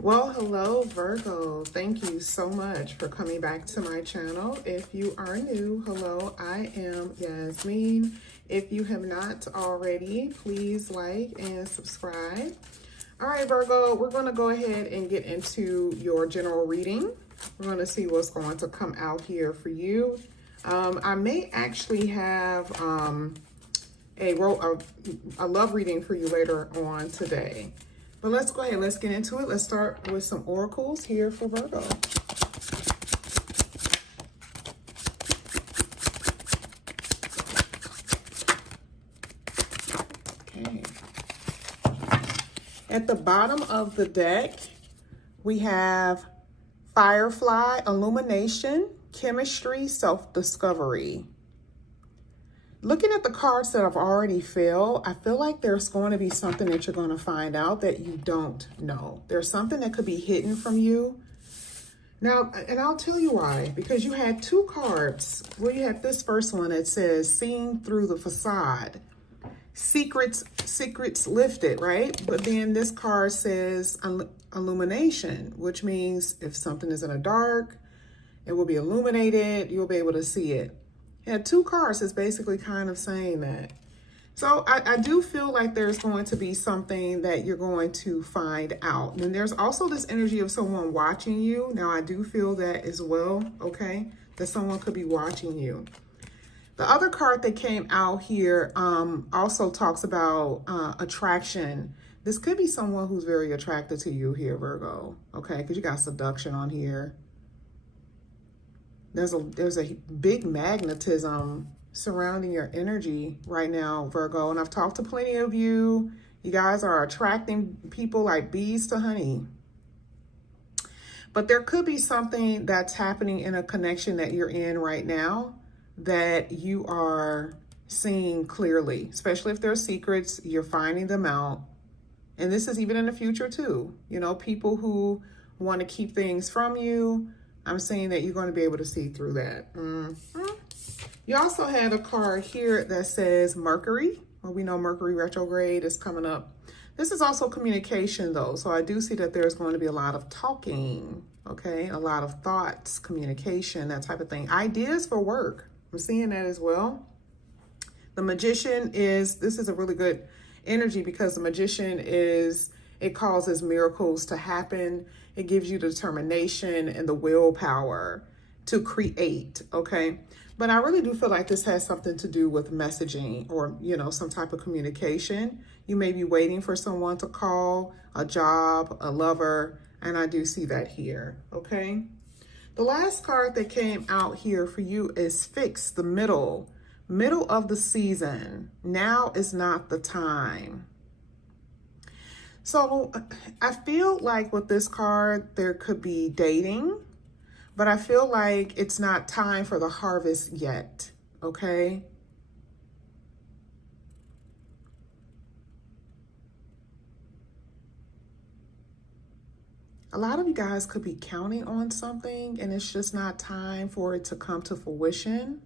Well, hello Virgo. Thank you so much for coming back to my channel. If you are new, hello, I am Yasmin. If you have not already, please like and subscribe. All right, Virgo, we're going to go ahead and get into your general reading. We're going to see what's going to come out here for you. I may actually have a love reading for you later on today. But let's go ahead, let's get into it. Let's start with some oracles here for Virgo. Okay. At the bottom of the deck, we have Firefly, Illumination, Chemistry, Self-Discovery. Looking at the cards that I've already filled, I feel like there's going to be something that you're going to find out that you don't know. There's something that could be hidden from you. Now, and I'll tell you why. Because you had two cards. Well, you had this first one that says, Seeing Through the Facade. Secrets lifted, right? But then this card says Illumination, which means if something is in the dark, it will be illuminated. You'll be able to see it. Yeah, two cards is basically kind of saying that. So I do feel like there's going to be something that you're going to find out. And there's also this energy of someone watching you. Now, I do feel that as well, okay? That someone could be watching you. The other card that came out here also talks about attraction. This could be someone who's very attracted to you here, Virgo, okay? Because you got seduction on here. There's a big magnetism surrounding your energy right now, Virgo. And I've talked to plenty of you. You guys are attracting people like bees to honey. But there could be something that's happening in a connection that you're in right now that you are seeing clearly, especially if there's secrets, you're finding them out. And this is even in the future too. You know, people who want to keep things from you, I'm saying that you're going to be able to see through that. You also had a card here that says Mercury. Well, we know Mercury retrograde is coming up. This is also communication though. So I do see that there's going to be a lot of talking, okay? A lot of thoughts, communication, that type of thing. Ideas for work. I'm seeing that as well. The Magician this is a really good energy because the Magician it causes miracles to happen. It gives you the determination and the willpower to create, okay? But I really do feel like this has something to do with messaging or, you know, some type of communication. You may be waiting for someone to call, a job, a lover, and I do see that here, okay? The last card that came out here for you is Fix, the middle of the season. Now is not the time. So I feel like with this card, there could be dating, but I feel like it's not time for the harvest yet, okay? A lot of you guys could be counting on something and it's just not time for it to come to fruition.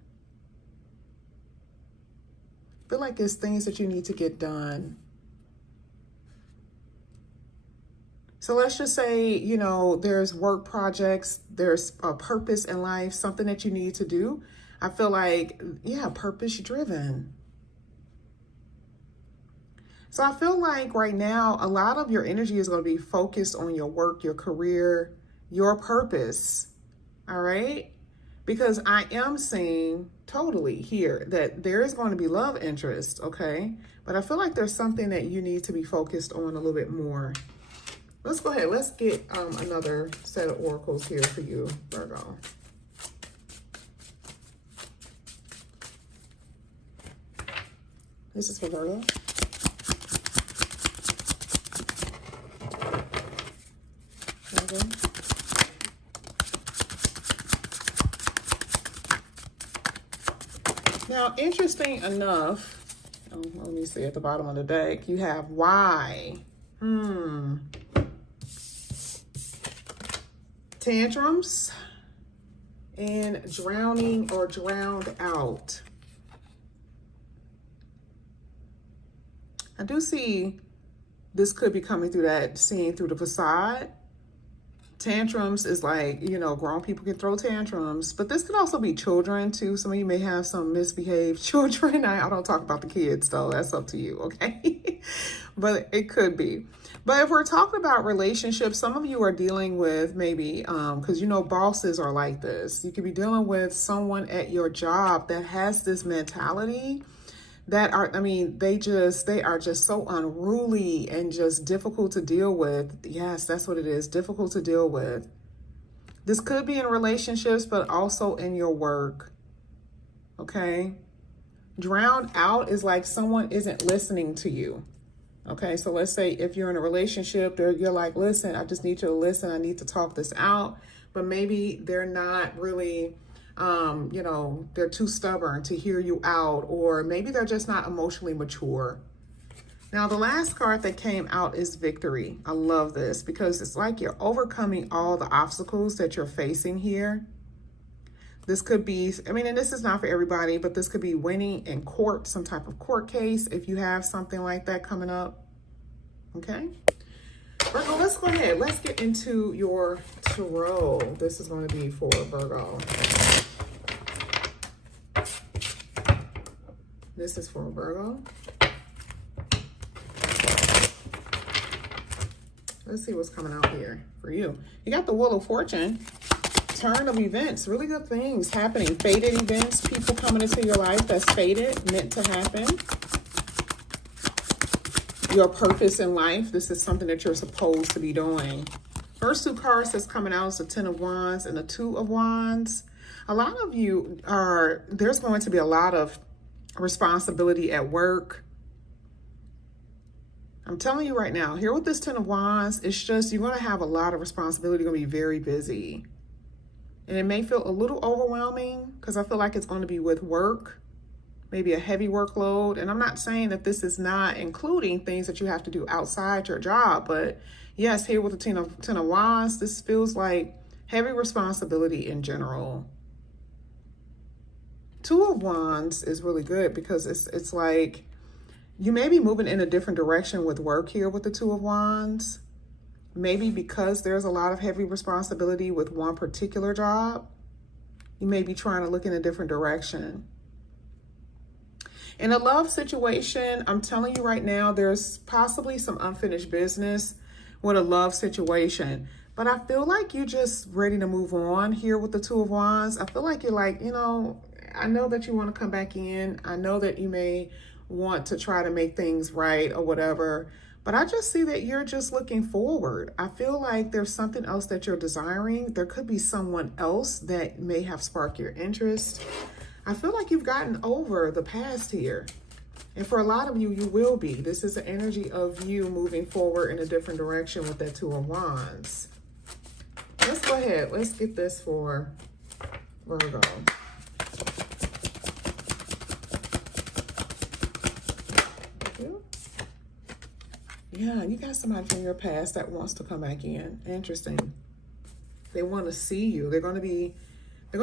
I feel like there's things that you need to get done. So let's just say, you know, there's work projects, there's a purpose in life, something that you need to do. I feel like, yeah, purpose driven. So I feel like right now, a lot of your energy is going to be focused on your work, your career, your purpose. All right. Because I am seeing totally here that there is going to be love interest. Okay. But I feel like there's something that you need to be focused on a little bit more. Let's go ahead. Let's get another set of oracles here for you, Virgo. This is for Virgo. Virgo. Now, interesting enough, let me see at the bottom of the deck, you have why. Tantrums and drowning or drowned out. I do see this could be coming through that seeing through the facade. Tantrums is like, you know, grown people can throw tantrums, but this could also be children too. Some of you may have some misbehaved children. I don't talk about the kids though. That's up to you, okay? But it could be. But if we're talking about relationships, some of you are dealing with maybe, because you know bosses are like this. You could be dealing with someone at your job that has this mentality that are, I mean, they are just so unruly and just difficult to deal with. Yes, that's what it is, difficult to deal with. This could be in relationships, but also in your work, okay? Drowned out is like someone isn't listening to you, okay? So let's say if you're in a relationship, you're like, listen, I just need you to listen. I need to talk this out, but maybe they're not really, you know, they're too stubborn to hear you out, or maybe they're just not emotionally mature. Now, the last card that came out is victory. I love this because it's like you're overcoming all the obstacles that you're facing here. This could be, I mean, and this is not for everybody, but this could be winning in court, some type of court case, if you have something like that coming up. Okay. Virgo, let's go ahead. Let's get into your tarot. This is going to be for Virgo. This is for Virgo. Let's see what's coming out here for you. You got the Wheel of Fortune. Turn of events. Really good things happening. Fated events. People coming into your life that's fated, meant to happen. Your purpose in life. This is something that you're supposed to be doing. First two cards that's coming out is the Ten of Wands and the Two of Wands. A lot of you are, there's going to be a lot of responsibility at work. I'm telling you right now, here with this Ten of Wands, it's just, you're going to have a lot of responsibility. You're going to be very busy. And it may feel a little overwhelming because I feel like it's going to be with work, maybe a heavy workload. And I'm not saying that this is not including things that you have to do outside your job, but yes, here with the Ten of Wands, this feels like heavy responsibility in general. Two of Wands is really good because it's like you may be moving in a different direction with work here with the Two of Wands. Maybe because there's a lot of heavy responsibility with one particular job, you may be trying to look in a different direction. In a love situation, I'm telling you right now, there's possibly some unfinished business with a love situation. But I feel like you're just ready to move on here with the Two of Wands. I feel like you're like, you know, I know that you want to come back in. I know that you may want to try to make things right or whatever. But I just see that you're just looking forward. I feel like there's something else that you're desiring. There could be someone else that may have sparked your interest. I feel like you've gotten over the past here. And for a lot of you, you will be. This is the energy of you moving forward in a different direction with that Two of Wands. Let's go ahead. Let's get this for Virgo. Yeah, you got somebody from your past that wants to come back in. Interesting. They want to see you. They're going to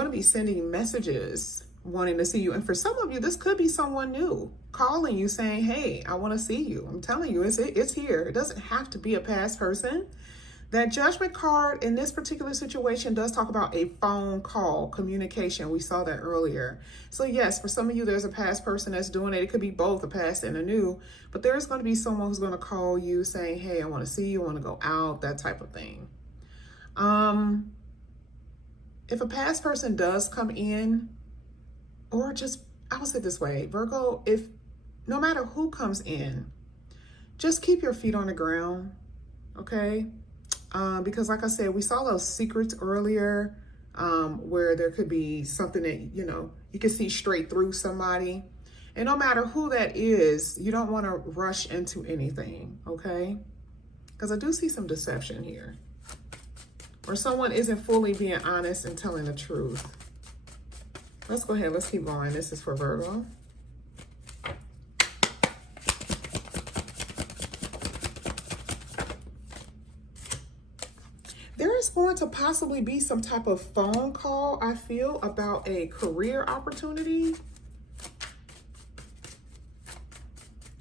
be sending messages wanting to see you. And for some of you, this could be someone new calling you saying, hey, I want to see you. I'm telling you, it's here. It doesn't have to be a past person. That Judgment card in this particular situation does talk about a phone call, communication. We saw that earlier. So yes, for some of you, there's a past person that's doing it. It could be both a past and a new, but there's going to be someone who's going to call you saying, hey, I want to see you, I want to go out, that type of thing. If a past person does come in, or just, I will say it this way, Virgo, if no matter who comes in, just keep your feet on the ground, okay? Because like I said, we saw those secrets earlier, where there could be something that, you know, you can see straight through somebody. And no matter who that is, you don't want to rush into anything, okay? Because I do see some deception here. Or someone isn't fully being honest and telling the truth. Let's go ahead. Let's keep going. This is for Virgo. There is going to possibly be some type of phone call, I feel, about a career opportunity.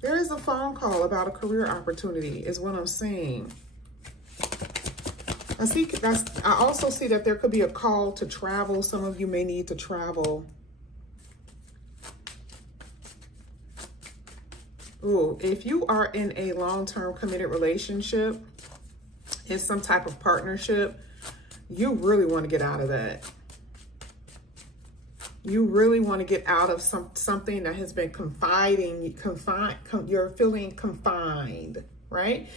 There is a phone call about a career opportunity is what I'm seeing. I also see that there could be a call to travel. Some of you may need to travel. Ooh, if you are in a long-term committed relationship, in some type of partnership, you really want to get out of that. You really want to get out of something that has been you're feeling confined, right?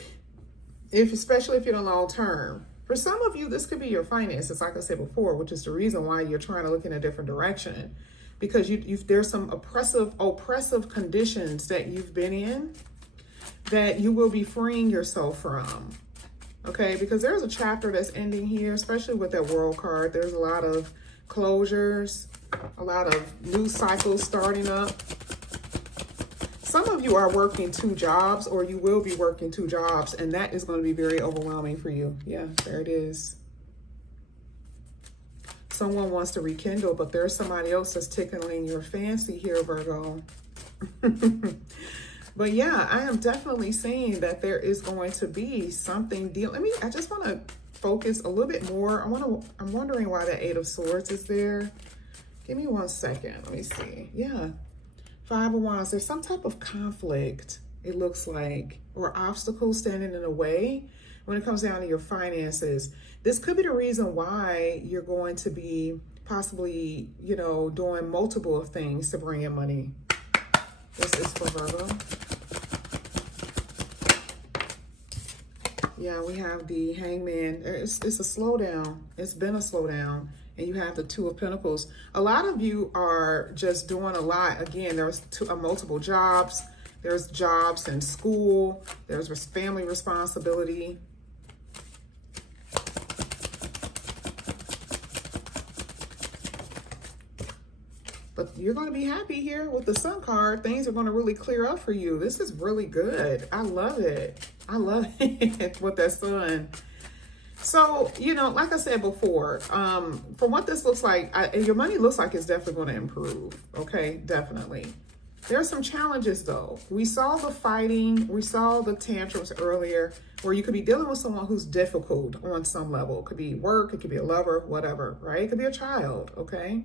Especially if you're in long term. For some of you, this could be your finances, like I said before, which is the reason why you're trying to look in a different direction. Because there's some oppressive conditions that you've been in that you will be freeing yourself from. Okay, because there's a chapter that's ending here, especially with that World card. There's a lot of closures, a lot of new cycles starting up. Some of you are working 2 jobs, or you will be working 2 jobs, and that is going to be very overwhelming for you. Yeah, there it is. Someone wants to rekindle, but there's somebody else that's tickling your fancy here, Virgo. But yeah, I am definitely seeing that there is going to be something I just want to focus a little bit more. I'm wondering why the 8 of Swords is there. Give me 1 second. Let me see. Yeah. 5 of Wands. There's some type of conflict, it looks like, or obstacles standing in the way when it comes down to your finances. This could be the reason why you're going to be possibly, doing multiple things to bring in money. This is for Virgo. Yeah, we have the Hangman. It's a slowdown. It's been a slowdown. And you have the 2 of Pentacles. A lot of you are just doing a lot. Again, there's multiple jobs. There's jobs in school. There's family responsibility. But you're going to be happy here with the Sun card. Things are going to really clear up for you. This is really good. I love it. I love it with that Sun. So, like I said before, from what this looks like, your money looks like it's definitely going to improve. Okay, definitely. There are some challenges, though. We saw the fighting. We saw the tantrums earlier, where you could be dealing with someone who's difficult on some level. It could be work. It could be a lover, whatever, right? It could be a child, okay?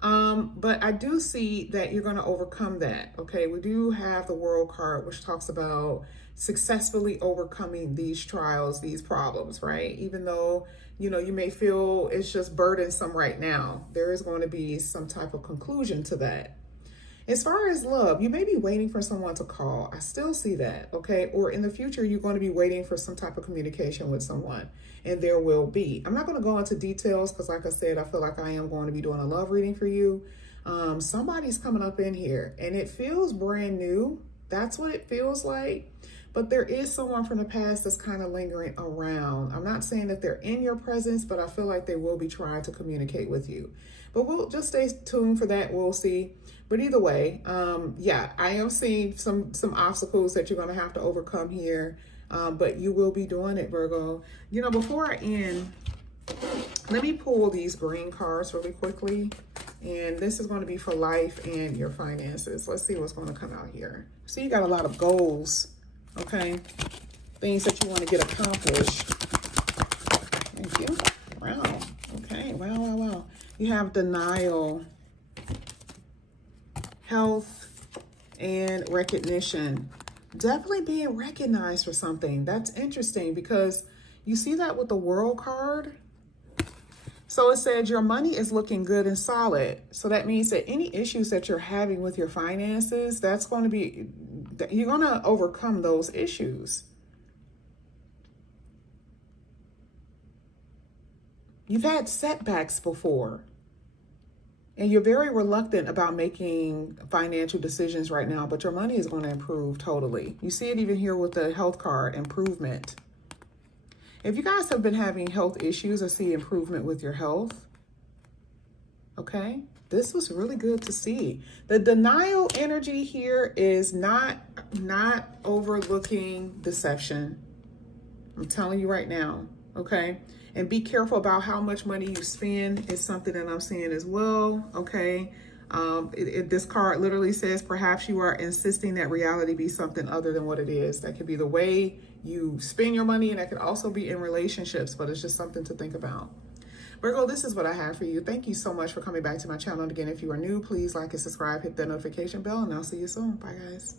But I do see that you're going to overcome that. Okay, we do have the World card, which talks about successfully overcoming these trials, these problems, right? Even though, you may feel it's just burdensome right now, there is going to be some type of conclusion to that. As far as love, you may be waiting for someone to call. I still see that, okay? Or in the future, you're going to be waiting for some type of communication with someone, and there will be. I'm not going to go into details because, like I said, I feel like I am going to be doing a love reading for you. Somebody's coming up in here, and it feels brand new. That's what it feels like. But there is someone from the past that's kind of lingering around. I'm not saying that they're in your presence, but I feel like they will be trying to communicate with you. But we'll just stay tuned for that. We'll see. But either way, yeah, I am seeing some obstacles that you're going to have to overcome here. But you will be doing it, Virgo. Before I end, let me pull these green cards really quickly. And this is going to be for life and your finances. Let's see what's going to come out here. So you got a lot of goals, okay? Things that you want to get accomplished. Thank you. Wow. Okay. Wow. You have denial, health, and recognition. Definitely being recognized for something. That's interesting because you see that with the World card. So it said your money is looking good and solid. So that means that any issues that you're having with your finances, that's going to be, you're going to overcome those issues. You've had setbacks before, and you're very reluctant about making financial decisions right now, but your money is going to improve totally. You see it even here with the health card, improvement. If you guys have been having health issues, I see improvement with your health. Okay, this was really good to see. The denial energy here is not overlooking deception. I'm telling you right now, okay? And be careful about how much money you spend is something that I'm seeing as well, okay? This card literally says, perhaps you are insisting that reality be something other than what it is. That could be the way you spend your money, and that could also be in relationships, but it's just something to think about. Virgo, this is what I have for you. Thank you so much for coming back to my channel. And again, if you are new, please like and subscribe, hit that notification bell, and I'll see you soon. Bye, guys.